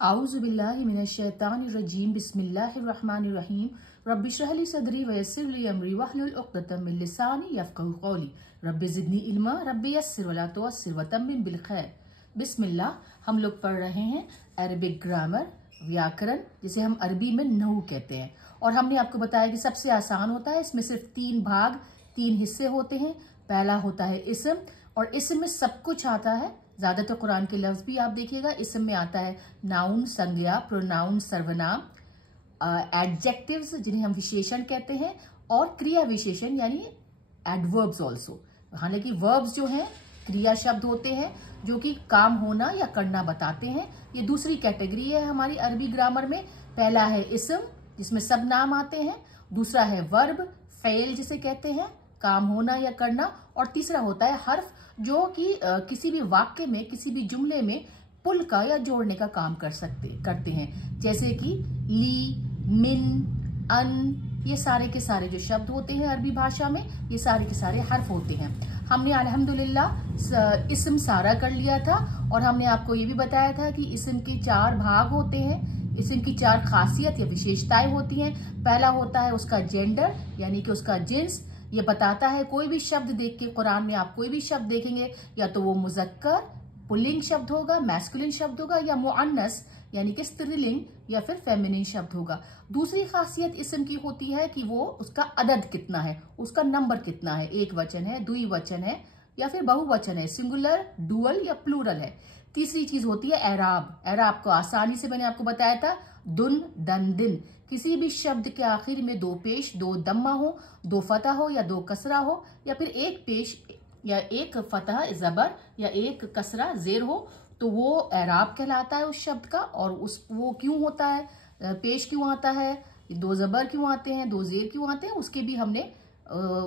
आऊज़ुबिल्लाहि मिनश्शैतानिर्रजीम बिस्मिल्लाहिर्रहमानिर्रहीम रब्बि इश्रह ली सदरी वयस्सिर ली अमरी वहलुल उक़्दतम मिन लिसानी यफ़क़हू क़ौली रब्बि ज़िदनी इल्मा रब्बि यस्सिर वला तुअस्सिर वतम्मिम बिल खैर। बिस्मिल्लाह। हम लोग पढ़ रहे हैं अरबिक ग्रामर, व्याकरण, जिसे हम अरबी में नहू कहते हैं। और हमने आपको बताया कि सबसे आसान होता है, इसमें सिर्फ 3 भाग 3 हिस्से होते हैं। पहला होता है इस्म, और इस्म में सब कुछ आता है। ज्यादातर कुरान के लफ्ज भी आप देखिएगा इस्म में आता है। नाउन संज्ञा, प्रोनाउन सर्वनाम, एडजेक्टिव्स जिन्हें हम विशेषण कहते हैं, और क्रिया विशेषण यानी एडवर्ब्स ऑल्सो। हालांकि वर्ब्स जो हैं क्रिया शब्द होते हैं जो कि काम होना या करना बताते हैं। ये दूसरी कैटेगरी है हमारी अरबी ग्रामर में। पहला है इस्म जिसमें सब नाम आते हैं, दूसरा है वर्ब फेल जिसे कहते हैं काम होना या करना, और तीसरा होता है हर्फ जो कि किसी भी वाक्य में किसी भी जुमले में पुल का या जोड़ने का काम करते हैं, जैसे कि ली, मिन, अन। ये सारे के सारे जो शब्द होते हैं अरबी भाषा में, ये सारे के सारे हर्फ होते हैं। हमने अल्हम्दुलिल्लाह इस्म सारा कर लिया था, और हमने आपको ये भी बताया था कि इस्म के 4 भाग होते हैं। इस्म की 4 खासियत या विशेषताएं होती हैं। पहला होता है उसका जेंडर यानी कि उसका जिन्स। ये बताता है कोई भी शब्द देख के, कुरान में आप कोई भी शब्द देखेंगे या तो वो मुजक्कर पुल्लिंग शब्द होगा, मैस्कुलिन शब्द होगा, या मुअन्नस यानी कि स्त्रीलिंग या फिर फेमिनिन शब्द होगा। दूसरी खासियत इस्म की होती है कि वो उसका अदद कितना है, उसका नंबर कितना है, एक वचन है, द्विवचन है या फिर बहुवचन है, सिंगुलर, डुअल या प्लूरल है। तीसरी चीज होती है एराब। एराब को आसानी से मैंने आपको बताया था, दुन, दन, दिन। किसी भी शब्द के आखिर में 2 पेश, 2 दम्मा हो, 2 फतह हो या 2 कसरा हो, या फिर 1 पेश या 1 फतह जबर या 1 कसरा जेर हो, तो वो एराब कहलाता है उस शब्द का। और वो क्यों होता है, पेश क्यों आता है, 2 जबर क्यों आते हैं, 2 जेर क्यों आते हैं, उसके भी हमने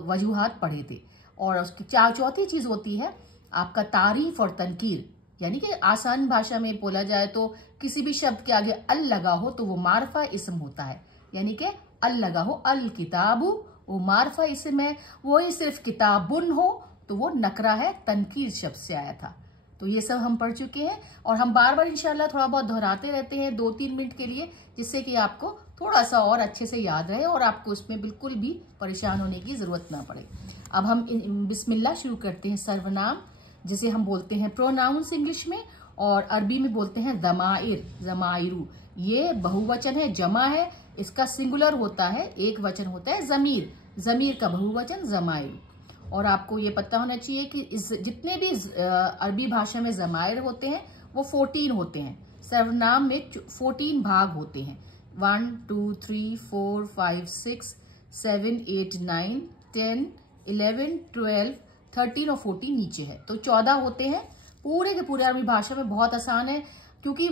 वजूहात पढ़े थे। और उसकी चौथी चीज होती है आपका तारीफ और तनकीर, यानी कि आसान भाषा में बोला जाए तो किसी भी शब्द के आगे अल लगा हो तो वो मारफा इस्म होता है। यानी कि अल लगा हो, अल किताबु, वो मारफा इस्म है। वही सिर्फ किताबुन हो तो वो नकरा है, तनकीर शब्द से आया था। तो ये सब हम पढ़ चुके हैं, और हम बार बार इंशाल्लाह थोड़ा बहुत दोहराते रहते हैं 2-3 मिनट के लिए, जिससे कि आपको थोड़ा सा और अच्छे से याद रहे और आपको उसमें बिल्कुल भी परेशान होने की जरूरत ना पड़े। अब हम बिस्मिल्लाह शुरू करते हैं। सर्वनाम जिसे हम बोलते हैं प्रोनाउंस इंग्लिश में, और अरबी में बोलते हैं ज़माइर, ज़माइरू। ये बहुवचन है, जमा है। इसका सिंगुलर होता है, एक वचन होता है ज़मीर। ज़मीर का बहुवचन ज़माइर। और आपको ये पता होना चाहिए कि जितने भी अरबी भाषा में ज़माइर होते हैं वो 14 होते हैं। सर्वनाम में 14 भाग होते हैं। 1 2 3 4 5 6 7 8 9 10 11 12 13 और 14 नीचे है, तो 14 होते हैं। पूरे के पूरे अरबी भाषा में बहुत आसान है, क्योंकि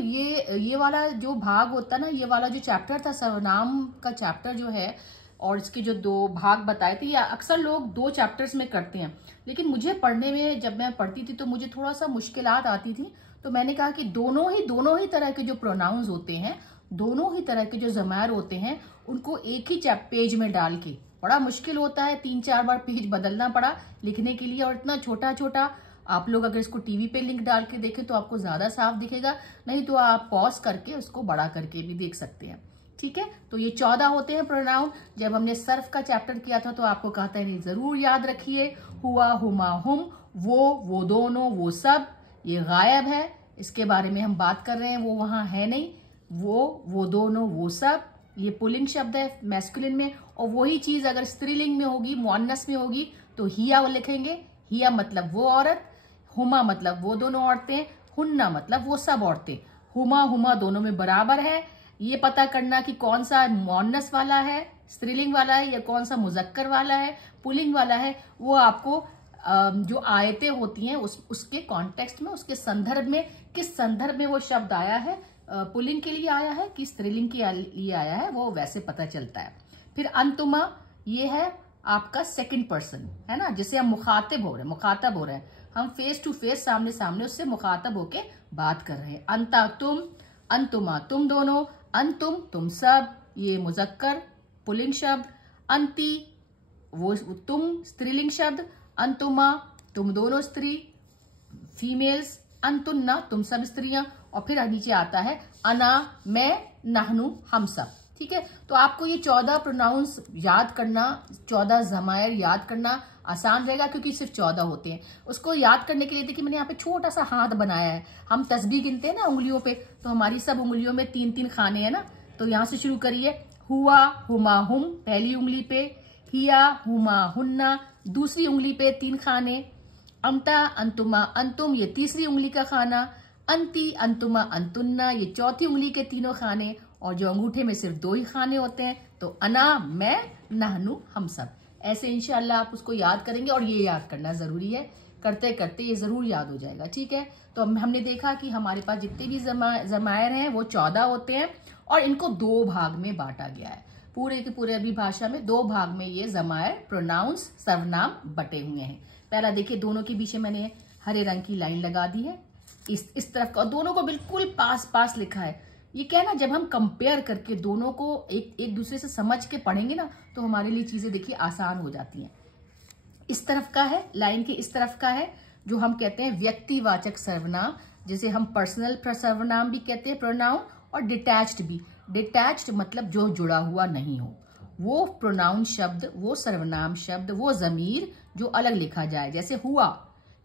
ये वाला जो भाग होता है ना, ये वाला जो चैप्टर था सर्वनाम का चैप्टर जो है, और इसके जो 2 भाग बताए थे, या अक्सर लोग 2 चैप्टर्स में करते हैं। लेकिन मुझे पढ़ने में, जब मैं पढ़ती थी तो मुझे थोड़ा सा मुश्किलात आती थी, तो मैंने कहा कि दोनों ही तरह के जो प्रोनाउंस होते हैं, दोनों ही तरह के जो ज़माइर होते हैं, उनको एक ही पेज में डाल के, बड़ा मुश्किल होता है, 3-4 बार पेज बदलना पड़ा लिखने के लिए। और इतना छोटा छोटा, आप लोग अगर इसको टीवी पे लिंक डाल के देखें तो आपको ज्यादा साफ दिखेगा, नहीं तो आप पॉज करके उसको बड़ा करके भी देख सकते हैं। ठीक है, तो ये 14 होते हैं प्रोनाउन। जब हमने सर्फ का चैप्टर किया था तो आपको कहा था नहीं, जरूर याद रखिए, हुआ, हुमा, हुम, वो दोनों, वो सब, ये गायब है, इसके बारे में हम बात कर रहे हैं, वो वहां है नहीं। वो दोनों, वो सब, ये पुल्लिंग शब्द है मैस्कुलिन में। और वही चीज अगर स्त्रीलिंग में होगी, मुअन्नस में होगी, तो हिया लिखेंगे। हिया मतलब वो औरत, हुमा मतलब वो दोनों औरतें, हुन्ना मतलब वो सब औरतें। हुमा दोनों में बराबर है। ये पता करना कि कौन सा मुअन्नस वाला है, स्त्रीलिंग वाला है, या कौन सा मुजक्कर वाला है, पुल्लिंग वाला है, वो आपको जो आयतें होती हैं उसके कॉन्टेक्स्ट में, उसके संदर्भ में, किस संदर्भ में वो शब्द आया है, पुल्लिंग के लिए आया है कि स्त्रीलिंग के लिए आया है, वो वैसे पता चलता है। फिर अंतुमा, ये है आपका सेकंड पर्सन, है ना, जिसे हम मुखातिब हो रहे हैं, हम फेस टू फेस, सामने सामने उससे मुखातब होके बात कर रहे हैं। अंता तुम, अंतुमा तुम दोनों, अंतुम तुम सब, ये मुजक्कर पुल्लिंग शब्द, अंती वो तुम स्त्रीलिंग शब्द, अंतुमा तुम दोनों स्त्री फीमेल्स, अंतुन्ना तुम सब स्त्रियां, और फिर नीचे आता है अना, मैं, नहनु, हम सब। ठीक है, तो आपको ये 14 प्रोनाउंस याद करना, 14 ज़मायर याद करना आसान रहेगा क्योंकि सिर्फ 14 होते हैं। उसको याद करने के लिए देखिए मैंने यहाँ पे छोटा सा हाथ बनाया है। हम तस्बीह गिनते हैं ना उंगलियों पे, तो हमारी सब उंगलियों में 3-3 खाने हैं ना। तो यहाँ से शुरू करिए, हुआ, हुमा, हुम पहली उंगली पे, हिया, हुमा, हुन्ना दूसरी उंगली पे 3 खाने, अमता, अंतुमा, अंतुम ये तीसरी उंगली का खाना, अंती, अंतुमा, अंतुन्ना ये चौथी उंगली के तीनों खाने, और जो अंगूठे में सिर्फ 2 ही खाने होते हैं। तो अना, मैं, नहनु, हम सब। ऐसे इंशाल्लाह आप उसको याद करेंगे, और ये याद करना जरूरी है, करते करते ये जरूर याद हो जाएगा। ठीक है, तो हमने देखा कि हमारे पास जितने भी जमायर हैं वो 14 होते हैं, और इनको 2 भाग में बांटा गया है। पूरे के पूरे अरबी भाषा में 2 भाग में ये जमायर, प्रोनाउंस, सर्वनाम बटे हुए हैं। पहला देखिए, दोनों के बीच में मैंने हरे रंग की लाइन लगा दी है, इस तरफ का, दोनों को बिल्कुल पास पास लिखा है। ये क्या है ना, जब हम कंपेयर करके दोनों को एक दूसरे से समझ के पढ़ेंगे ना, तो हमारे लिए चीजें देखिए आसान हो जाती हैं। इस तरफ का है, लाइन के इस तरफ का है जो हम कहते हैं व्यक्तिवाचक सर्वनाम, जिसे हम पर्सनल सर्वनाम भी कहते हैं, प्रोनाउन, और डिटैच्ड भी। डिटैच्ड मतलब जो जुड़ा हुआ नहीं हो, वो प्रोनाउन शब्द, वो सर्वनाम शब्द, वो जमीर जो अलग लिखा जाए। जैसे हुआ,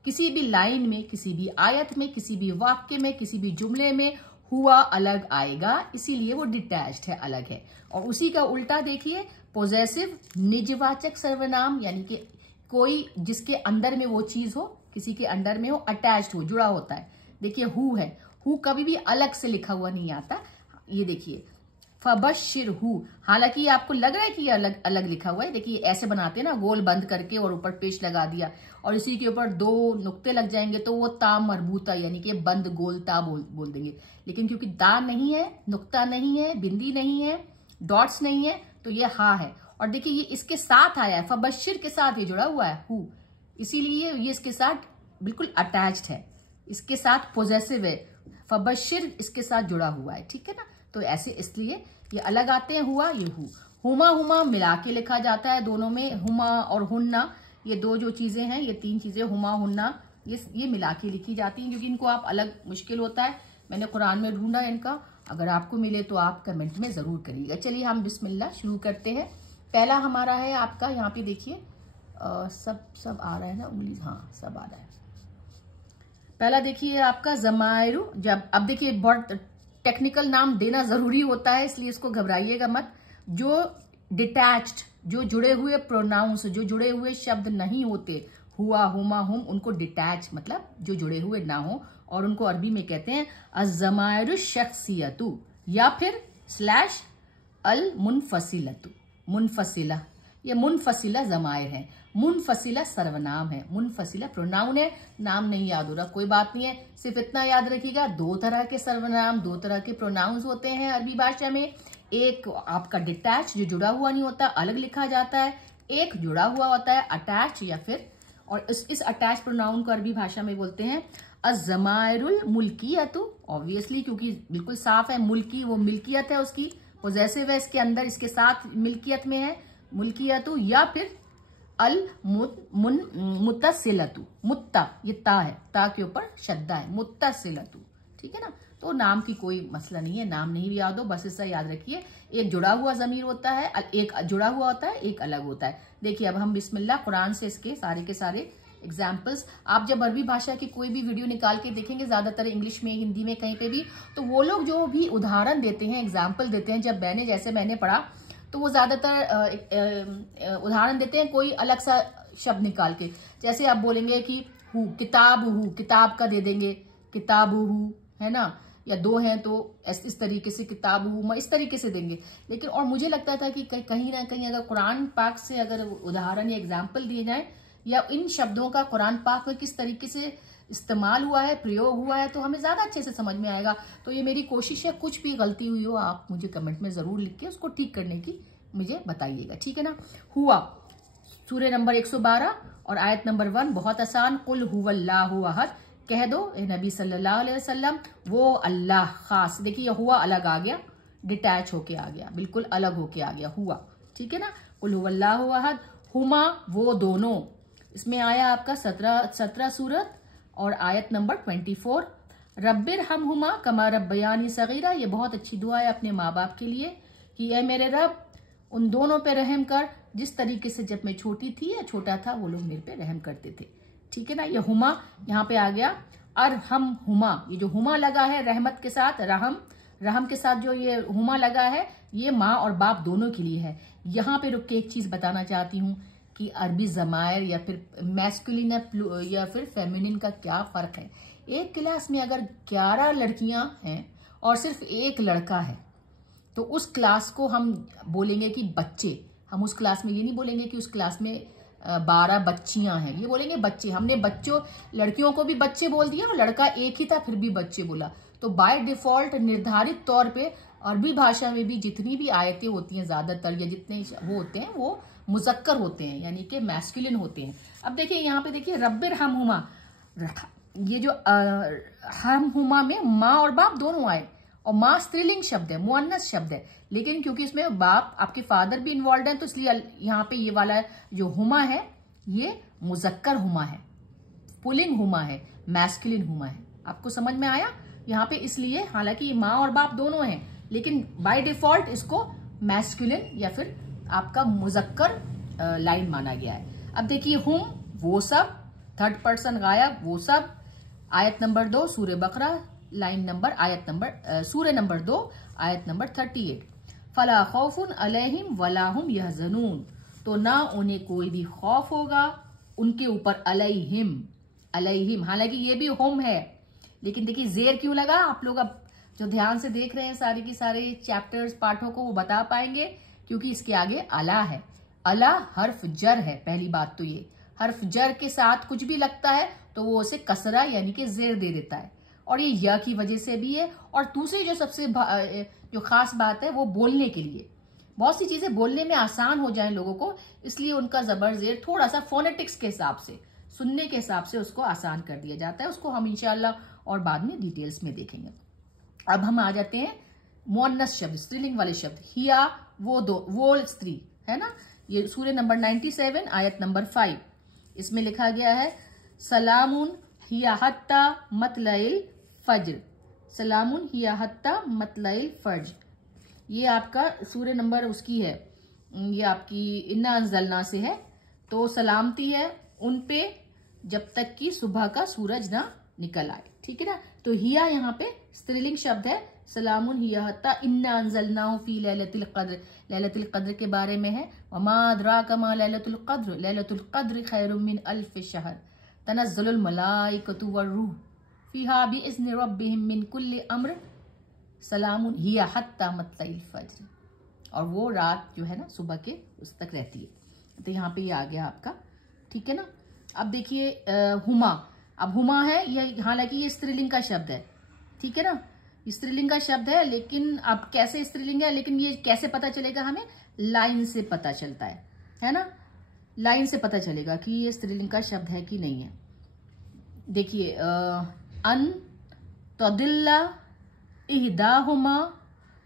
किसी भी लाइन में, किसी भी आयत में, किसी भी वाक्य में, किसी भी जुमले में हुआ अलग आएगा, इसीलिए वो डिटैच्ड है, अलग है। और उसी का उल्टा देखिए, पोजेसिव निजवाचक सर्वनाम, यानी कि कोई जिसके अंदर में वो चीज हो, किसी के अंडर में हो, अटैच्ड हो, जुड़ा होता है। देखिए हु है, हु कभी भी अलग से लिखा हुआ नहीं आता। ये देखिए फबशिर हु, हालांकि ये आपको लग रहा है कि ये अलग अलग लिखा हुआ है। देखिए ऐसे बनाते हैं ना, गोल बंद करके और ऊपर पेश लगा दिया, और इसी के ऊपर 2 नुक्ते लग जाएंगे तो वो ता मरबूता, यानी कि बंद गोल ता बोल देंगे। लेकिन क्योंकि दा नहीं है, नुक्ता नहीं है, बिंदी नहीं है, डॉट्स नहीं है, तो ये हा है। और देखिए ये इसके साथ आया है, फबशिर के साथ ये जुड़ा हुआ है हु, इसीलिए ये इसके साथ बिल्कुल अटैच्ड है, इसके साथ पोजेसिव है। फबशिर इसके साथ जुड़ा हुआ है, ठीक है ना। तो ऐसे इसलिए ये अलग आते हैं, हुआ, ये हु। हुमा, हुमा मिला के लिखा जाता है दोनों में, हुमा और हुन्ना, ये 2 जो चीजें हैं, ये 3 चीजें, हुमा, हुन्ना, ये मिला के लिखी जाती हैं, क्योंकि इनको आप अलग मुश्किल होता है। मैंने कुरान में ढूंढा इनका, अगर आपको मिले तो आप कमेंट में जरूर करिएगा। चलिए हम बिस्मिल्लाह शुरू करते हैं। पहला हमारा है आपका, यहाँ पे देखिए सब आ रहा है ना उंगली, हाँ सब आ रहा है। पहला देखिए आपका जमायरु, जब अब देखिए बहुत टेक्निकल नाम देना जरूरी होता है, इसलिए इसको घबराइएगा मत। जो डिटैच्ड, जो जुड़े हुए प्रोनाउंस, जो जुड़े हुए शब्द नहीं होते, हुआ, हुमा, हुम, उनको डिटैच मतलब जो जुड़े हुए ना हो, और उनको अरबी में कहते हैं अज़मायरु शख्सियतु, या फिर स्लैश अल मुनफसिलतु। मुनफसिला, ये मुनफसिला जमायर है, मुनफसिला सर्वनाम है, मुनफसिला प्रोनाउन है। नाम नहीं याद हो रहा, कोई बात नहीं है, सिर्फ इतना याद रखिएगा, 2 तरह के सर्वनाम, 2 तरह के प्रोनाउंस होते हैं अरबी भाषा में। एक आपका डिटैच, जो जुड़ा हुआ नहीं होता, अलग लिखा जाता है। एक जुड़ा हुआ होता है, अटैच, या फिर, और इस अटैच प्रोनाउन को अरबी भाषा में बोलते हैं अज़मायरुल मुल्कियतु। ऑब्वियसली क्योंकि बिल्कुल साफ है, मुल्की वो मिल्कियत है उसकी, पोजेसिव है, इसके अंदर इसके साथ मिल्कियत में है मुल्कियतु, या फिर अल मुत्तसिलतु, मुत्ता, ये ता है, ता के ऊपर शद्दा है, मुत्तसिलतु, ठीक है ना। तो नाम की कोई मसला नहीं है, नाम नहीं भी याद हो, बस इसका याद रखिए, एक जुड़ा हुआ जमीर होता है, एक जुड़ा हुआ होता है, एक अलग होता है। देखिए अब हम बिस्मिल्लाह कुरान से इसके सारे के सारे एग्जाम्पल्स, आप जब अरबी भाषा की कोई भी वीडियो निकाल के देखेंगे, ज्यादातर इंग्लिश में, हिंदी में, कहीं पे भी, तो वो लोग जो भी उदाहरण देते हैं, एग्जाम्पल देते हैं, जब मैंने पढ़ा, तो वो ज्यादातर उदाहरण देते हैं कोई अलग सा शब्द निकाल के। जैसे आप बोलेंगे कि हु, किताब का दे देंगे, किताबुहु, है ना, या 2 हैं तो इस तरीके से किताबुहु, इस तरीके से देंगे। लेकिन और मुझे लगता था कि कहीं ना कहीं अगर कुरान पाक से अगर उदाहरण या एग्जाम्पल दिए जाए, या इन शब्दों का कुरान पाक में किस तरीके से इस्तेमाल हुआ है, प्रयोग हुआ है, तो हमें ज्यादा अच्छे से समझ में आएगा। तो ये मेरी कोशिश है, कुछ भी गलती हुई हो आप मुझे कमेंट में जरूर लिख के उसको ठीक करने की मुझे बताइएगा, ठीक है ना। हुआ, सूरह नंबर 112 और आयत नंबर 1, बहुत आसान। कुल हुवल्लाहु अहद, कह दो ए नबी सल्लल्लाहु अलैहि वसल्लम, वो अल्लाह खास। देखिए हुआ अलग आ गया, डिटैच होके आ गया, बिल्कुल अलग होके आ गया हुआ, ठीक है ना। कुल हुवल्लाहु अहद, हुमा वो दोनों, इसमें आया आपका 17 सूरत और आयत नंबर 24। रब्बिर हमहुमा कमा रब्बयानी सगीरा, ये बहुत अच्छी दुआ है अपने माँ बाप के लिए कि ए मेरे रब उन दोनों पे रहम कर जिस तरीके से जब मैं छोटी थी या छोटा था वो लोग मेरे पे रहम करते थे। ठीक है ना, ये हुमा यहाँ पे आ गया। और हम हुमा, ये जो हुमा लगा है रहमत के साथ, रहम के साथ जो ये हुमा लगा है ये माँ और बाप दोनों के लिए है। यहाँ पे रुक के एक चीज बताना चाहती हूँ कि अरबी ज़मायर या फिर मैस्कुलिन या फिर फेमिनिन का क्या फर्क है। एक क्लास में अगर 11 लड़कियां हैं और सिर्फ एक लड़का है तो उस क्लास को हम बोलेंगे कि बच्चे। हम उस क्लास में ये नहीं बोलेंगे कि उस क्लास में 12 बच्चियां हैं, ये बोलेंगे बच्चे। हमने बच्चों लड़कियों को भी बच्चे बोल दिया और लड़का एक ही था फिर भी बच्चे बोला। तो बाय डिफॉल्ट निर्धारित तौर पे अरबी भाषा में भी जितनी भी आयतें होती हैं ज्यादातर या जितने वो होते हैं वो मुजक्कर होते हैं, यानी कि मैस्कुलिन होते हैं। अब देखिए यहाँ पे देखिए रब्बिर हमहुमा, ये जो हमहुमा में माँ और बाप दोनों आए और माँ स्त्रीलिंग शब्द है, मुअन्नस शब्द है, लेकिन क्योंकि इसमें बाप आपके फादर भी इन्वॉल्व है तो इसलिए यहाँ पे ये वाला जो हुमा है ये मुजक्कर हुमा है, पुलिंग हुमा है, मैस्कुलिन हुमा है। आपको समझ में आया यहाँ पे? इसलिए हालांकि माँ और बाप दोनों हैं लेकिन बाय डिफॉल्ट इसको मैस्कुलिन या फिर आपका मुजक्कर लाइन माना गया है। अब देखिए हुम वो सब, थर्ड पर्सन गायब वो सब, आयत नंबर 2 सूरह बकरा लाइन नंबर सूरह नंबर 2 आयत नंबर 38। फला खौफुन अलैहिम वला हुम यहज़नून, तो ना उन्हें कोई भी खौफ होगा उनके ऊपर, अलैहिम हालांकि ये भी हुम है लेकिन देखिए जेर क्यों लगा। आप लोग अब जो ध्यान से देख रहे हैं सारे की सारे चैप्टर्स पाठों को वो बता पाएंगे क्योंकि इसके आगे अला है। अला हर्फ जर है, पहली बात तो ये हर्फ जर के साथ कुछ भी लगता है तो वो उसे कसरा यानी कि जेर दे देता है और ये या की वजह से भी है। और दूसरी जो सबसे जो खास बात है वो बोलने के लिए, बहुत सी चीजें बोलने में आसान हो जाए लोगों को इसलिए उनका जबर जेर थोड़ा सा फोनेटिक्स के हिसाब से, सुनने के हिसाब से उसको आसान कर दिया जाता है। उसको हम इंशाल्लाह और बाद में डिटेल्स में देखेंगे। अब हम आ जाते हैं मुअन्नस शब्द, स्त्रीलिंग वाले शब्द। हिया वो स्त्री है ना, ये सूरह नंबर 97 आयत नंबर 5, इसमें लिखा गया है सलामुन हिया हत्ता मतलइल फज्र, सलामुन हिया हत्ता मतलइल फज्र। ये आपका सूरह नंबर उसकी है, ये आपकी इन्ना अंजलना से है। तो सलामती है उन पे जब तक कि सुबह का सूरज ना निकल आए। ठीक है ना, तो हिया यहाँ पे स्त्रीलिंग शब्द है, सलामुन हिया हत्ता इन्ना अंजलनाहु फी लैलतिल क़द्र, लैलतुल क़द्र के बारे में है। वमा अदराका मा लैलतुल क़द्र, लैलतुल क़द्र खैरुम मिन अल्फ़ शहर, तनज़्ज़लुल मलाइकतु वर्रूह फीहा बिइज़्नि रब्बिहिम मिन कुल्लि अम्र, सलामुन हिया हत्ता मतलइल फज्र। और वो रात जो है ना सुबह के उस तक रहती है। तो यहाँ पे ये आ गया आपका। ठीक है ना, अब देखिए हुमा, अब हुमा है ये, हालांकि ये स्त्रीलिंग का शब्द है। ठीक है ना, स्त्रीलिंग का शब्द है लेकिन अब कैसे स्त्रीलिंग है, लेकिन ये कैसे पता चलेगा हमें, लाइन से पता चलता है ना, लाइन से पता चलेगा कि ये स्त्रीलिंग का शब्द है कि नहीं है। देखिए अन तदिल्ला इहदाहुमा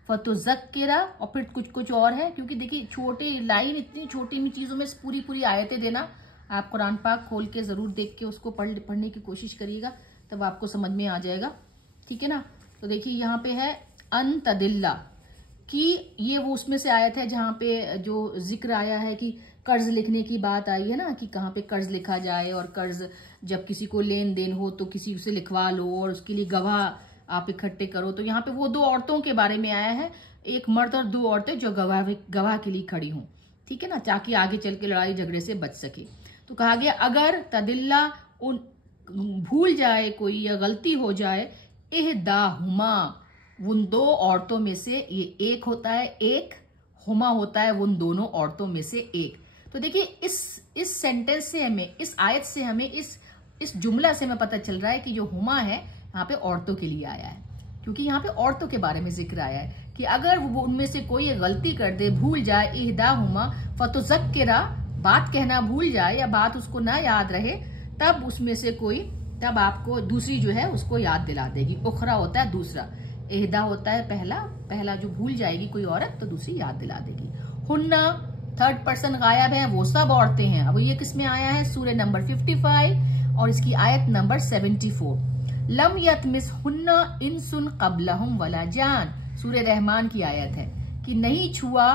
फतुज़क्किरा, और फिर कुछ और है क्योंकि देखिए छोटे लाइन, इतनी छोटी चीजों में पूरी आयतें देना। आप कुरान पाक खोल के जरूर देख के उसको पढ़ने की कोशिश करिएगा तब आपको समझ में आ जाएगा। ठीक है ना, तो देखिए यहाँ पे है अन तदिल्ला कि ये वो उसमें से आयत है जहाँ पे जो जिक्र आया है कि कर्ज लिखने की बात आई है ना, कि कहाँ पे कर्ज लिखा जाए और कर्ज जब किसी को लेन देन हो तो किसी से लिखवा लो और उसके लिए गवाह आप इकट्ठे करो। तो यहाँ पे वो 2 औरतों के बारे में आया है, एक मर्द और 2 औरतें जो गवाह के लिए खड़ी हों। ठीक है ना, ताकि आगे चल के लड़ाई झगड़े से बच सके। तो कहा गया अगर तदिल्ला उन भूल जाए कोई या गलती हो जाए, इहदाहुमा उन 2 औरतों में से, ये एक होता है, एक हुमा होता है उन दोनों औरतों में से एक। तो देखिए इस सेंटेंस से हमें, इस आयत से हमें, इस जुमला से हमें पता चल रहा है कि जो हुमा है यहाँ पे औरतों के लिए आया है, क्योंकि यहाँ पे औरतों के बारे में जिक्र आया है कि अगर वो उनमें से कोई गलती कर दे, भूल जाए, इहदाहुमा फतुज़क्किरा बात कहना भूल जाए या बात उसको ना याद रहे, तब उसमें से कोई, तब आपको दूसरी जो है उसको याद दिला देगी। उखरा होता है दूसरा, इहदा होता है पहला जो भूल जाएगी कोई औरत तो दूसरी याद दिला देगी। हुन्ना थर्ड पर्सन गायब है, वो सब औरतें हैं। अब ये किस में आया है, सूरह नंबर 55 और इसकी आयत नंबर 74। लम यतमिस हुन्ना इंसुन कबलहुम वला जान, सूरह रहमान की आयत है कि नहीं छुआ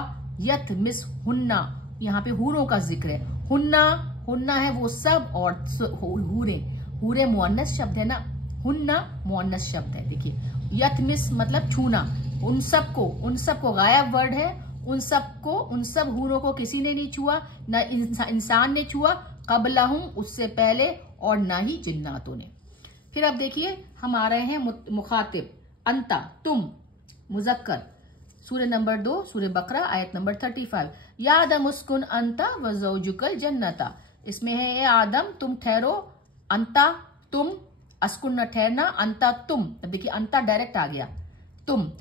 यतमिस हुन्ना, यहाँ पे हूरों का जिक्र है। हुन्ना, हुन्ना है वो सब, और हूरे, हूरे मुअन्नस शब्द है ना, हुन्ना मुअन्नस शब्द है। देखिए यतमिस मतलब छूना, उन सबको गायब वर्ड है, उन सब हूरों को किसी ने नहीं छुआ, न इंसान ने छुआ, कबलहुम उससे पहले, और ना ही जिन्नातों ने। फिर अब देखिए हम आ रहे हैं मुखातिब, अंता तुम, मुजक्कर, सूरह नंबर 2 सूरह बकरा आयत नंबर 35। या आदम उस्कुन अंता व ज़ौजुकल जन्नता, इसमें है ए आदम तुम ठहरो, अंता तुम, अस्कुन न ठहरना, अंता तुम। अब देखिए अंता डायरेक्ट आ गया, तुम,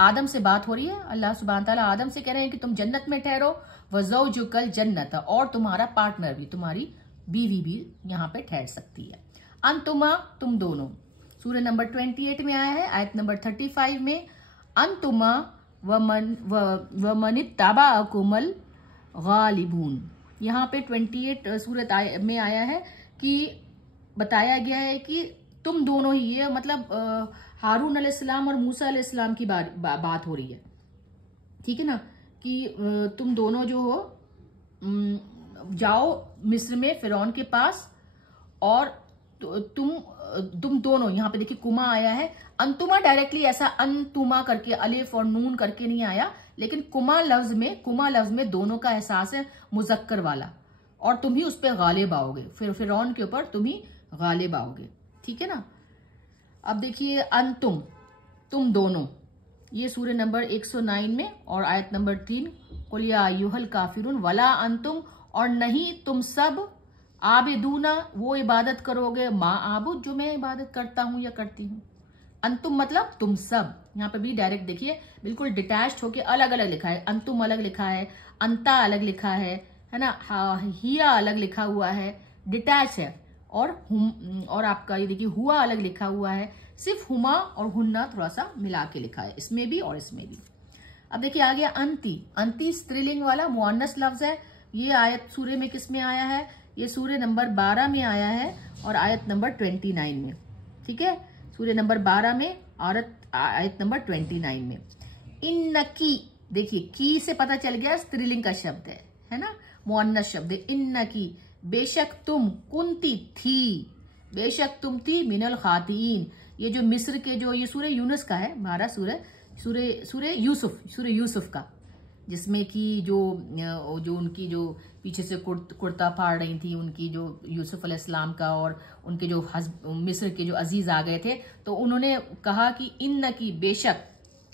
आदम से बात हो रही है, अल्लाह सुब्हान तआला आदम से कह रहे हैं कि तुम जन्नत में ठहरो, व ज़ौजुकल जन्नत, और तुम्हारा पार्टनर भी, तुम्हारी बीवी भी यहाँ पे ठहर सकती है। अंतुमा तुम दोनों, सूरह नंबर 28 में आया है, आयत नंबर 35 में, अंतुमा वमन तबाअकुमुल गालिबून, यहाँ पे 28 सूरत में आया है कि बताया गया है कि तुम दोनों ही, ये मतलब हारून अलैहिस्सलाम और मूसा अलैहिस्सलाम की बात हो रही है, ठीक है ना, कि तुम दोनों जो हो जाओ मिस्र में फिरौन के पास, और तुम दोनों, यहाँ पे देखिए कुमा आया है, अंतुमा डायरेक्टली ऐसा अंतुमा करके अलिफ और नून करके नहीं आया, लेकिन कुमा लफ्ज में दोनों का एहसास है मुजक्कर वाला, और तुम ही उस पर गालिब आओगे, फिर फिरौन के ऊपर तुम ही गालिब आओगे, ठीक है ना। अब देखिए अंतुम तुम दोनों, ये सूरह नंबर 109 में और आयत नंबर 3, कुल या अय्युहल काफिरून वला अंतुम, और नहीं तुम सब, आबिदूना वो इबादत करोगे, माँ आबुद जो मैं इबादत करता हूं या करती हूँ। अंतुम मतलब तुम सब, यहाँ पे भी डायरेक्ट देखिए बिल्कुल डिटैच्ड होके अलग अलग लिखा है, अंतुम अलग लिखा है, अंता अलग लिखा है ना, हिया अलग लिखा हुआ है, डिटैच है, और आपका ये देखिए हुआ अलग लिखा हुआ है, सिर्फ हुमा और हुन्ना थोड़ा सा मिला के लिखा है, इसमें भी और इसमें भी। अब देखिए आ गया अंती, अंती स्त्रीलिंग वाला मुअन्नस लफ्ज है, ये आयत सूर्य में किस में आया है, ये सूर्य नंबर 12 में आया है और आयत नंबर 29 में, ठीक है, सूर्य नंबर 12 में और आयत नंबर 29 में। इन्नकी, देखिए की से पता चल गया स्त्रीलिंग का शब्द है ना, मुअन्नस शब्द है, इन्नकी बेशक तुम, कुंती थी, बेशक तुम थी, मिनल खातीन, ये जो मिस्र के जो, ये सूर्य यूनुस का है, हमारा सूर्य यूसुफ का, जिसमें कि जो उनकी जो पीछे से कुर्ता फाड़ रही थी, उनकी जो यूसुफ अलैहिस्सलाम का, और उनके जो मिस्र के जो अजीज आ गए थे, तो उन्होंने कहा कि इन्न की बेशक,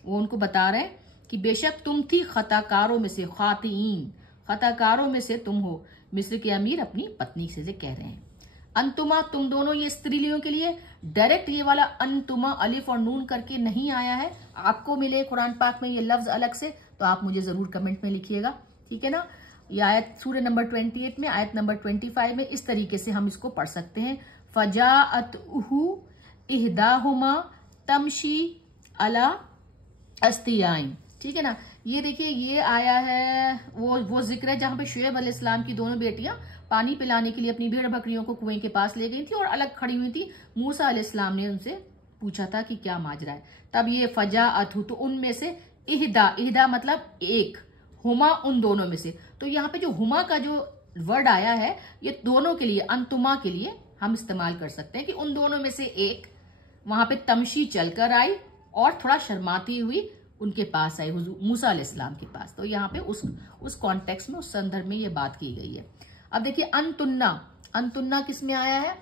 वो उनको बता रहे हैं कि बेशक तुम थी खताकारों में से, खातीन खताकारों में से तुम हो, मिस्र के अमीर अपनी पत्नी से कह रहे हैं। अंतुमा तुम दोनों, ये स्त्रीलिंगों के लिए डायरेक्ट ये वाला अंतुमा अलिफ और नून करके नहीं आया है, आपको मिले कुरान पाक में ये लफ्ज अलग से तो आप मुझे जरूर कमेंट में लिखिएगा, ठीक है ना। ये आयत सूरह नंबर 28 में आयत नंबर 25 में इस तरीके से हम इसको पढ़ सकते हैं, फजाअतहु इहदाहुमा तमशी अला अस्तियाइन, ठीक है ना। ये देखिए ये आया है वो जिक्र है जहां पे शुएब अलैहिस्सलाम की दोनों बेटियां पानी पिलाने के लिए अपनी भेड़ बकरियों को कुएं के पास ले गई थी और अलग खड़ी हुई थी, मूसा अलैहिस्सलाम ने उनसे पूछा था कि क्या माजरा है, तब ये फजाअतहु, तो उनमें से इहदा मतलब एक, हुमा उन दोनों में से, तो यहाँ पे जो हुमा का जो वर्ड आया है ये दोनों के लिए, अंतुमा के लिए हम इस्तेमाल कर सकते हैं कि उन दोनों में से एक वहां पे तमशी चलकर आई और थोड़ा शर्माती हुई उनके पास आई, मूसा अलैहिस्सलाम के पास, तो यहाँ पे उस कॉन्टेक्स्ट में, उस संदर्भ में ये बात की गई है। अब देखिए अंतुन्ना किस में आया है,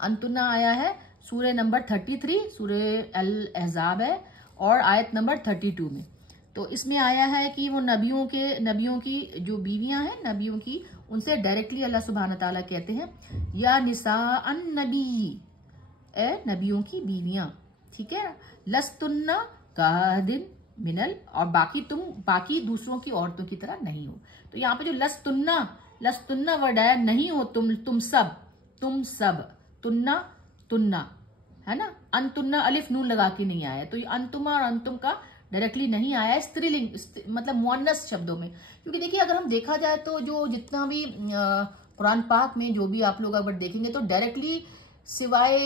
अंतुन्ना आया है सूरह नंबर 33 सूरह अल अहज़ाब है और आयत नंबर 32 में, तो इसमें आया है कि वो नबियों की जो बीवियां हैं, नबियों की, उनसे डायरेक्टली अल्लाह सुब्हान तआला कहते हैं या निसा अन नबी, ए नबियों की बीवियां, ठीक है, लस्तुन्ना कादिन मिनल, और बाकी दूसरों की औरतों की तरह नहीं हो, तो यहाँ पे जो लस्तुन्ना वर्ड आया, नहीं हो तुम सब, तुन्ना है ना, अंतुन्ना अलिफ नून लगा के नहीं आया, तो ये अंतुमा और अंतुम का डायरेक्टली नहीं आया है स्त्रीलिंग, मतलब मुअन्नस शब्दों में, क्योंकि देखिए अगर हम देखा जाए तो जो जितना भी कुरान पाक में जो भी आप लोग अगर देखेंगे तो डायरेक्टली सिवाय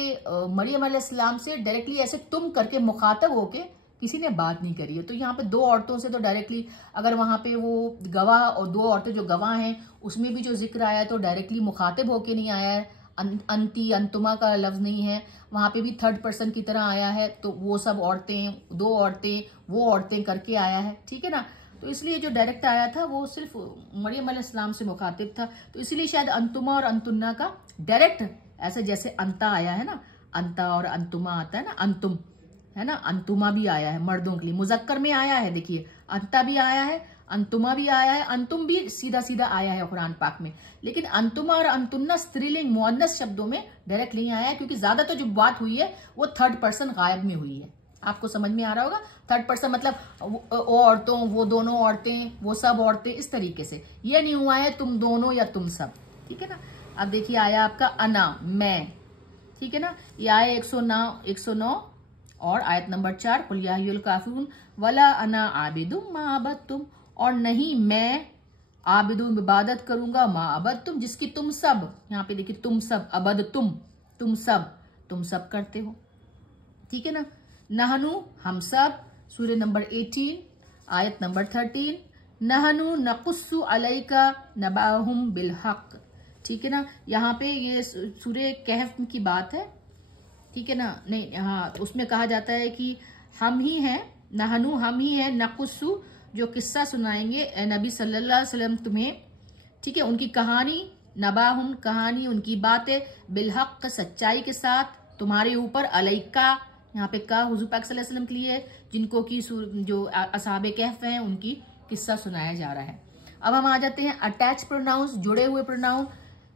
मरियम अलैहिस्सलाम से डायरेक्टली ऐसे तुम करके मुखातब होके किसी ने बात नहीं करी है। तो यहाँ पे दो औरतों से तो डायरेक्टली, अगर वहां पे वो गवाह और दो औरतें जो गवाह हैं उसमें भी जो जिक्र आया है तो डायरेक्टली मुखातब होके नहीं आया है, अंती अंतुमा का लफ्ज नहीं है। वहां पे भी थर्ड पर्सन की तरह आया है, तो वो सब औरतें, दो औरतें, वो औरतें करके आया है, ठीक है ना। तो इसलिए जो डायरेक्ट आया था वो सिर्फ मरियम अलैहिस्सलाम से मुखातिब था, तो इसलिए शायद अंतुमा और अंतुन्ना का डायरेक्ट ऐसे जैसे अंता आया है ना, अंता और अंतुमा आता है ना, अंतुम है ना, अंतुमा भी आया है मर्दों के लिए, मुजक्कर में आया है, देखिए अंता भी आया है, अंतुमा भी आया है, अंतुम भी सीधा सीधा आया है कुरान पाक में। लेकिन अंतुमा और अंतुन्ना स्त्रीलिंग मुअन्नस शब्दों में डायरेक्ट नहीं आया है, क्योंकि ज्यादा तो जो बात हुई है वो थर्ड पर्सन गायब में हुई है। आपको समझ में आ रहा होगा, थर्ड पर्सन मतलब वो औरतों, वो दोनों औरतें, वो सब औरतें, इस तरीके से। ये नहीं हुआ है तुम दोनों या तुम सब, ठीक है ना। अब देखिए आया आपका अना, मैं, ठीक है ना। ये आया 109 और आयत नंबर 4, कुल या अय्युहल काफिरून वला अना आबिदुम मा अबदतुम, और नहीं मैं आबिदुम इबादत करूंगा, मा अबदतुम जिसकी तुम सब, यहाँ पे देखिए तुम सब, अबदतुम तुम सब करते हो, ठीक है ना। नहनु हम सब, सूरह नंबर 18 आयत नंबर 13, नहनु नकुस्सु अलैका नबाहुम बिलहक, ठीक है ना। यहाँ पे ये सूरह कहफ की बात है, ठीक है ना। नहीं, हाँ, उसमें कहा जाता है कि हम ही हैं, नहनु हम ही हैं, नकुस्सु जो किस्सा सुनाएंगे नबी सल्लल्लाहु अलैहि वसल्लम तुम्हें, ठीक है, उनकी कहानी, नबाहुम कहानी, उनकी बातें, बिलहक सच्चाई के साथ तुम्हारे ऊपर, अलैका यहाँ पे का हुजूर पाक सल्लल्लाहु अलैहि वसल्लम के लिए, जिनको की जो असहाबे कहफ हैं उनकी किस्सा सुनाया जा रहा है। अब हम आ जाते हैं अटैच प्रोनाउंस, जुड़े हुए प्रोनाउन,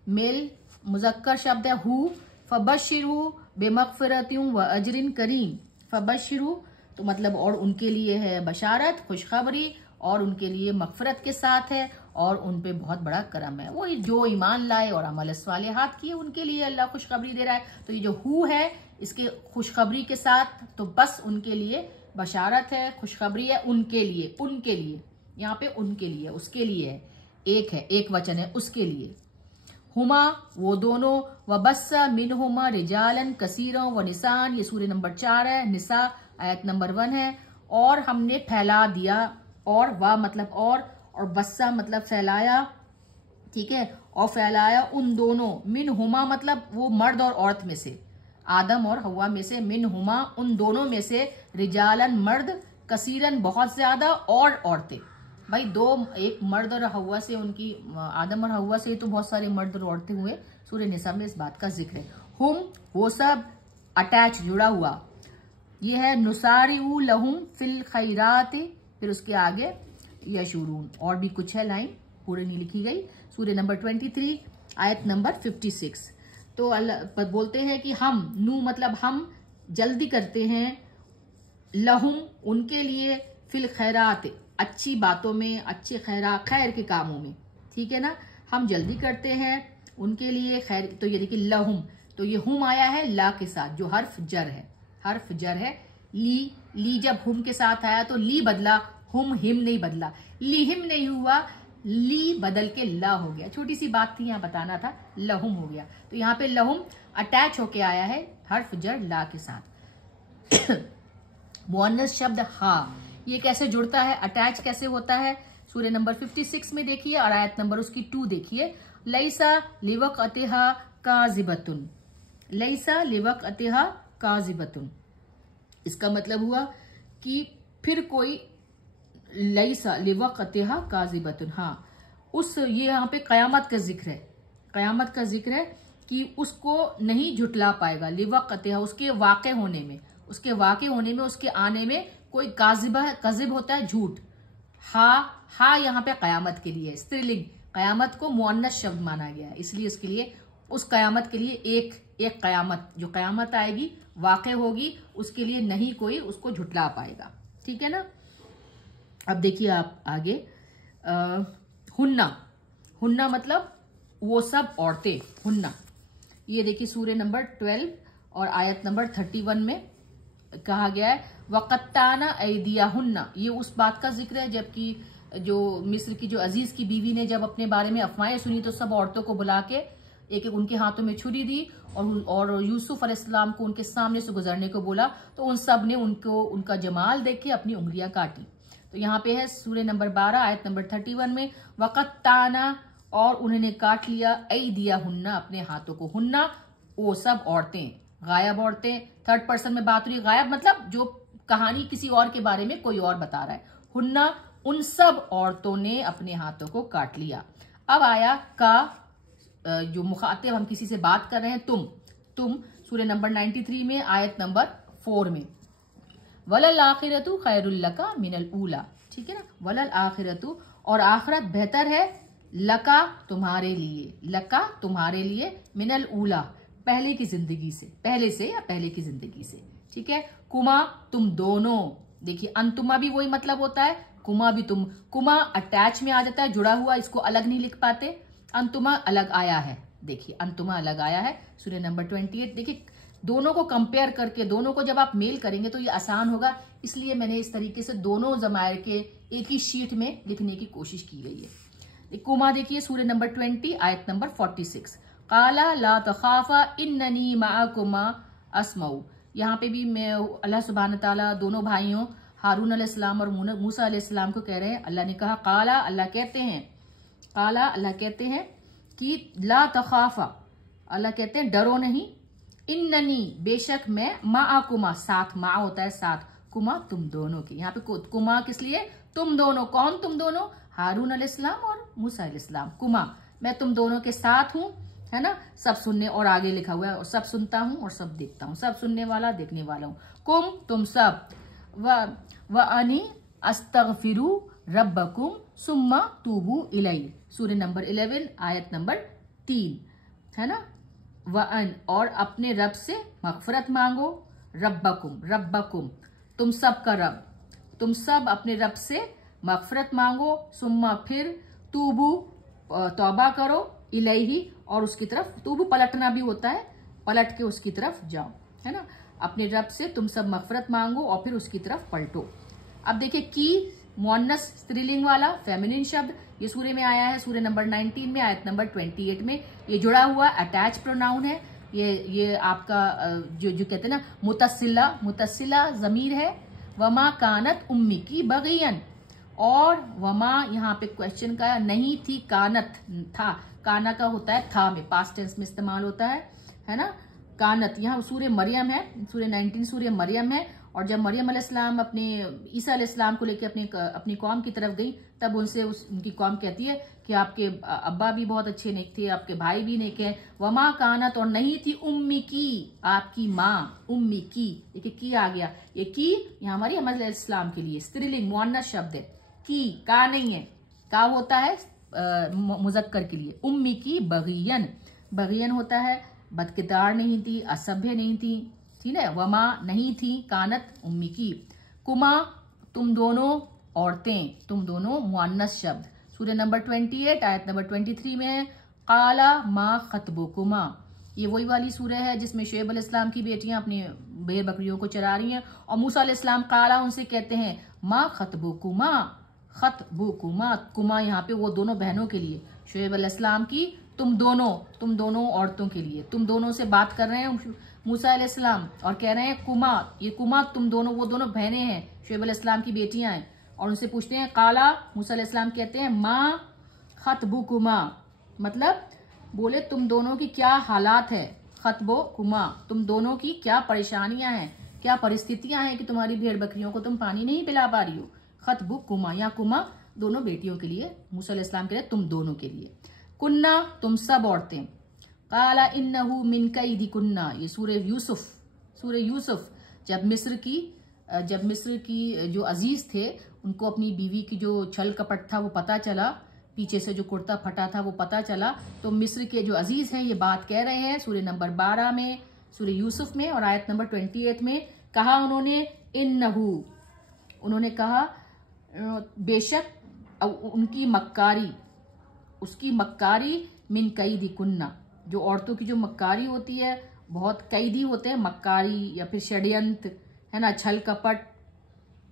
मेल मुजक्कर शब्द है हु, फबश्शिरू बेमगफिरतिन व अजरिन करीम, फबश्शिरू तो मतलब और उनके लिए है बशारत, खुशखबरी, और उनके लिए मगफिरत के साथ है, और उन पे बहुत बड़ा करम है। वो जो ईमान लाए और अमल सालिहात किए उनके लिए अल्लाह खुशखबरी दे रहा है। तो ये जो हु है इसके खुशखबरी के साथ, तो बस उनके लिए बशारत है, खुशखबरी है, उनके लिए यहाँ पे उनके लिए, उसके लिए है, एक वचन है, उसके लिए। हुमा वो दोनों, व बस्सा मिनहुमा रिजालन कसीरों व निसान, ये सूरह नंबर 4 है, निसा आयत नंबर 1 है। और हमने फैला दिया, और वाह मतलब और बस्सा मतलब फैलाया, ठीक है, और फैलाया उन दोनों, मिन हुमा मतलब वो मर्द और औरत में से, आदम और हवा में से, मिन हुमा उन दोनों में से, रिजालन मर्द, कसीरन बहुत ज्यादा, और औरतें। भाई दो, एक मर्द और हवा से, उनकी आदम और हवा से तो बहुत सारे मर्द और औरतें हुए, सूरह निसा में इस बात का जिक्र है। हुम वो सब, अटैच जुड़ा हुआ, ये है नुसारिउ लहुम फिल खैरात, फिर उसके आगे यशूरून, और भी कुछ है, लाइन पूरी नहीं लिखी गई। सूरह नंबर 23 आयत नंबर 56। तो अल्लाह बोलते हैं कि हम, नू मतलब हम, जल्दी करते हैं, लहुम उनके लिए, फिल खैरात अच्छी बातों में, अच्छे खैर के कामों में, ठीक है ना, हम जल्दी करते हैं उनके लिए खैर। तो ये देखिए लहुम, तो ये हुम आया है ला के साथ, जो हर्फ जर है। ली जब हुम के साथ आया तो ली बदला, हुम हिम नहीं बदला, ली हिम नहीं हुआ, ली बदल के ला हो गया। छोटी सी बात थी, यहाँ बताना था, लहुम हो गया। तो यहाँ पे लहुम अटैच होके आया है हर्फ जर ला के साथ। मुअन्नस शब्द हा, ये कैसे जुड़ता है, अटैच कैसे होता है, सूरह नंबर 56 में देखिए, और आयत नंबर उसकी 2 देखिए। लैसा लिवक़अतिहा काज़िबतुन, लैसा लिवक़अतिहा काज़िबतुन, इसका मतलब हुआ कि फिर कोई, लैसा लिवक़अतिहा काज़िबतुन, हाँ उस, ये यहाँ पे कयामत का जिक्र है, कयामत का जिक्र है कि उसको नहीं झुटला पाएगा, लिवक़अतिहा उसके वाक़े होने में, उसके आने में कोई काज़िब होता है झूठ। हा यहाँ पे कयामत के लिए स्त्रीलिंग, कयामत को मुअन्नस शब्द माना गया है, इसलिए उसके लिए, उस कयामत के लिए एक कयामत, जो कयामत आएगी वाक़े होगी, उसके लिए नहीं कोई उसको झुटला पाएगा, ठीक है ना। अब देखिए आप आगे, हुन्ना मतलब वो सब औरतें, हुन्ना, ये देखिए सूरह नंबर 12 और आयत नंबर 31 में कहा गया है, वक़त्ताना ऐदियाहुन्ना, ये उस बात का जिक्र है जबकि जो मिस्र की जो अजीज की बीवी ने जब अपने बारे में अफवाहें सुनी तो सब औरतों को बुला के एक एक उनके हाथों में छुरी दी और यूसुफ अलैहिस्सलाम को उनके सामने से गुजरने को बोला, तो उन सब ने उनको उनका जमाल देख के अपनी उंगलियां काटी। तो यहाँ पे है सूरह नंबर 12 आयत नंबर 31 में, वक़त्ताना, और उन्होंने काट लिया, दिया हुन्ना, अपने हाथों को। हुन्ना वो सब औरतें, गायब औरतें, थर्ड पर्सन में बात हो रही। गायब मतलब जो कहानी किसी और के बारे में कोई और बता रहा है। हुन्ना उन सब औरतों ने अपने हाथों को काट लिया। अब आया का, जो मुखातिब, हम किसी से बात कर रहे हैं, तुम सूरह नंबर 93 में आयत नंबर 4 में, वलल आखिरतु खैरुल लका मिनल ऊला, ठीक है ना। वलल आखिरतु, और आखिरत बेहतर है, लका तुम्हारे लिए, लका तुम्हारे लिए, मिनल ऊला पहले की जिंदगी से, पहले से या पहले की जिंदगी से, ठीक है। कुमा तुम दोनों, देखिए अंतुमा भी वही मतलब होता है, कुमा भी तुम, कुमा अटैच में आ जाता है, जुड़ा हुआ, इसको अलग नहीं लिख पाते। अंतुमा अलग आया है, देखिए अंतुमा अलग आया है सूरह नंबर 28। देखिए दोनों को कंपेयर करके, दोनों को जब आप मेल करेंगे तो ये आसान होगा, इसलिए मैंने इस तरीके से दोनों ज़मायर के एक ही शीट में लिखने की कोशिश की गई है। कुमा देखिए सूरह नंबर 20 आयत नंबर 46, काला ला तखाफा इन्ननी माअकुमा अस्माउ। यहाँ पे भी मैं अल्लाह सुब्हान ताला दोनों भाइयों हारून अलैहिस्सलाम और मूसा अलैहिस्सलाम को कह रहे हैं। अल्लाह ने कहा काला, अल्लाह कहते हैं, काला अल्लाह कहते हैं कि ला तखाफा, अल्लाह कहते हैं डरो नहीं, इन्ननी बेशक मैं, माअकुमा साथ, मा होता है साथ, कुमा तुम दोनों के। यहाँ पे कुमा किस लिए, तुम दोनों, कौन तुम दोनों, हारून अलैहिस्सलाम और मूसा अलैहिस्सलाम। कुमा मैं तुम दोनों के साथ हूं, है ना, सब सुनने, और आगे लिखा हुआ है सब सुनता हूं और सब देखता हूं, सब सुनने वाला देखने वाला हूं। कुम तुम सब, व अनी अस्तगफिरु रब्बकुम सुम्मा तूबू इलैहि, सूरह नंबर 11 आयत नंबर 3, है ना। वअन, और अपने रब से मगफरत मांगो, रब्बकुम, रब्बकुम तुम सब का रब, तुम सब अपने रब से मगफरत मांगो, सुम्मा फिर, तूबू तौबा करो, इलैहि और उसकी तरफ, तूबू पलटना भी होता है, पलट के उसकी तरफ जाओ, है ना। अपने रब से तुम सब मगफरत मांगो और फिर उसकी तरफ पलटो। अब देखिए की मुअन्नस स्त्रीलिंग वाला फेमिनिन शब्द, ये सूर्य में आया है सूर्य नंबर 19 में आयत नंबर 28 में। ये जुड़ा हुआ अटैच प्रोनाउन है, ये आपका जो कहते हैं ना मुतस्सिला जमीर है। वमा कानत उम्मी की बगियन, और वमा यहाँ पे क्वेश्चन का नहीं थी, कानत था, काना का होता है था में, पास्ट टेंस में इस्तेमाल होता है ना। कानत यहाँ सूर्य मरियम है, सूर्य 19 सूर्य मरियम है। और जब मरियम अलैहिस्सलाम अपने ईसा अलैहिस्सलाम को लेकर अपनी कौम की तरफ गई, तब उनसे उनकी कौम कहती है कि आपके अब्बा भी बहुत अच्छे नेक थे, आपके भाई भी नेक है। वमा कानत, और नहीं थी, उम्मी की, आपकी माँ, उम्मी की, देखिए की आ गया, ये की यहाँ मरियम अलैहिस्सलाम के लिए स्त्रीलिंग मुअन्नस शब्द है, की, का नहीं है, का होता है मुजक्कर के लिए। उम्मी की बगियन, बगियन होता है बदकिरदार नहीं थी, असभ्य नहीं थी, ठीक है। वमा नहीं थी, कानत उम्मी की। कुमा तुम दोनों औरतें, तुम दोनों मुअन्नस शब्द, सूरह नंबर 28 आयत नंबर 23 में, काला मा खतबुकुमा, ये वही वाली सूरह है जिसमें शुएब अलैहिस्सलाम की बेटियां अपनी भेड़ बकरियों को चरा रही हैं, और मूसा अलैहिस्सलाम काला उनसे कहते हैं मा खतबुकुमा, खतबुकुमा, कुमा यहाँ पे वो दोनों बहनों के लिए, शुएब अलैहिस्सलाम की तुम दोनों औरतों के लिए, तुम दोनों से बात कर रहे हैं मूसा अलैहिस्सलाम और कह रहे हैं कुमा, ये कुमा तुम दोनों, वो दोनों बहनें हैं, शुएब अलैहिस्सलाम की बेटियां हैं, और उनसे पूछते हैं काला, मूसा अलैहिस्सलाम कहते हैं माँ खतबुकुमा, मतलब बोले तुम दोनों की क्या हालात है, खतबुकुमा तुम दोनों की क्या परेशानियां हैं, क्या परिस्थितियां हैं कि तुम्हारी भेड़ बकरियों को तुम पानी नहीं पिला पा रही हो। खतबुकुमा, या कुमा दोनों बेटियों के लिए, मूसा अलैहिस्सलाम के लिए, तुम दोनों के लिए। कुन्ना तुम सब औरतें, काला इन्नहु मिन कैदी कुन्ना, ये सूरह यूसुफ, जब मिस्र की जो अजीज थे उनको अपनी बीवी की जो छल कपट था वो पता चला, पीछे से जो कुर्ता फटा था वो पता चला, तो मिस्र के जो अजीज हैं ये बात कह रहे हैं सूरह नंबर 12 में, सूरह यूसुफ में और आयत नंबर 28 में। कहा उन्होंने इन्नहु, उन्होंने कहा बेशक उनकी मक्कारी, उसकी मक्कारी, मिन कैदी कुन्ना, जो औरतों की जो मक्कारी होती है, बहुत कैदी होते हैं, मक्कारी या फिर षड्यंत्र, है ना, छल कपट,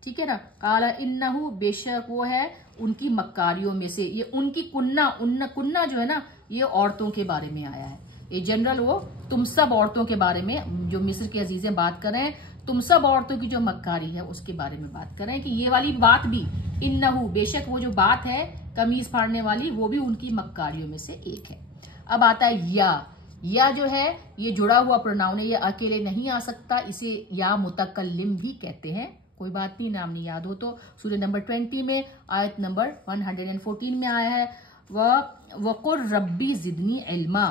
ठीक है ना। काला इन्नहु बेशक वो है उनकी मक्कारियों में से, ये उनकी कुन्ना जो है ना, ये औरतों के बारे में आया है। ये जनरल वो तुम सब औरतों के बारे में, जो मिस्र के अजीजें बात कर रहे हैं, तुम सब औरतों की जो मक्कारी है उसके बारे में बात कर रहे हैं कि ये वाली बात भी इन्नहु, बेशक वो जो बात है कमीज फाड़ने वाली, वो भी उनकी मक्कारियों में से एक है। अब आता है या जो है ये जुड़ा हुआ प्रोनाउन है, ये अकेले नहीं आ सकता, इसे या मुतकल्लिम भी कहते हैं। कोई बात नहीं, नाम नहीं याद हो तो सूरह नंबर 20 में आयत नंबर 114 में आया है, वक़ुर रब्बी ज़िदनी इल्मा।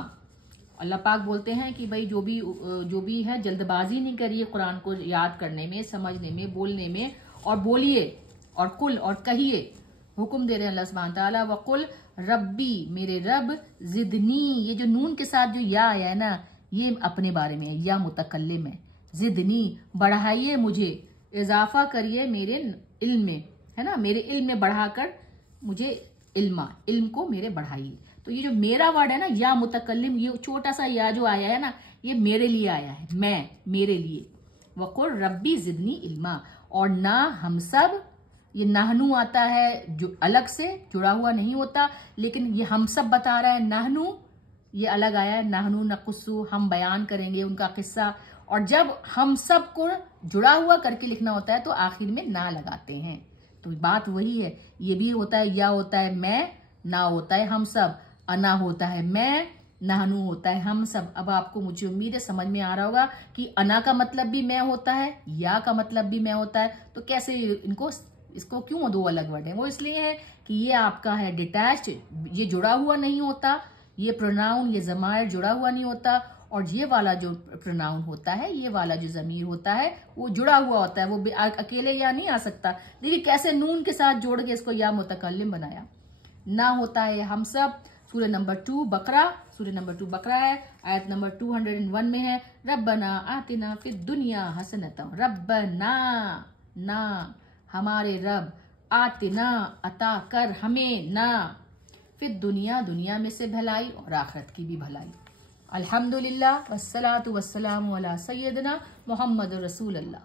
अल्लाह पाक बोलते हैं कि भाई जो भी है जल्दबाजी नहीं करिए कुरान को याद करने में, समझने में, बोलने में, और बोलिए और कुल और कहिए, हुक्म दे रहे हैं अल्लाह सुब्हान ताला, वकुल रब्बी, मेरे रब, जिदनी, ये जो नून के साथ जो या आया है ना, ये अपने बारे में है, या मुतकल्लिम है। जिदनी, बढ़ाइए मुझे, इजाफा करिए मेरे इल्म में, है ना, मेरे इल्म में बढ़ाकर मुझे इल्म को मेरे बढ़ाइए। तो ये जो मेरा वर्ड है ना, या मुतकल्लिम, ये छोटा सा या जो आया है ना, ये मेरे लिए आया है, मैं, मेरे लिए। वकुल रब्बी जिदनी इल्मा, और ना हम सब, ये नाहनू आता है जो अलग से जुड़ा हुआ नहीं होता, लेकिन ये हम सब बता रहा है, नाहनू ये अलग आया है, नाहनू नकुस्सु, हम बयान करेंगे उनका किस्सा। और जब हम सब को जुड़ा हुआ करके लिखना होता है तो आखिर में ना लगाते हैं। तो बात वही है, ये भी होता है, या होता है मैं, ना होता है हम सब, अना होता है मैं, नाहनू होता है हम सब। अब आपको, मुझे उम्मीद है समझ में आ रहा होगा कि अना का मतलब भी मैं होता है, या का मतलब भी मैं होता है, तो कैसे इसको क्यों दो अलग वर्ड है? वो इसलिए है कि ये आपका है डिटैच्ड, ये जुड़ा हुआ नहीं होता, ये प्रोनाउन, ये ज़मायर जुड़ा हुआ नहीं होता, और ये वाला जो प्रोनाउन होता है, ये वाला जो ज़मीर होता है, वो जुड़ा हुआ होता है, वो अकेले या नहीं आ सकता। देखिए कैसे नून के साथ जोड़ के इसको या मुतकल्लिम बनाया। ना होता है हम सब, सूरह नंबर 2 बकरा है, आयत नंबर 201 में है, रब्बना आतिना फिद दुनिया हसनतम, रब्बना, ना, हमारे रब, आतिना, अता कर हमें, ना, फिर दुनिया में से भलाई और आखिरत की भी भलाई। अल्हम्दुलिल्लाह वस्सलातु वस्सलामु अला सय्यदना मुहम्मद रसूलुल्लाह।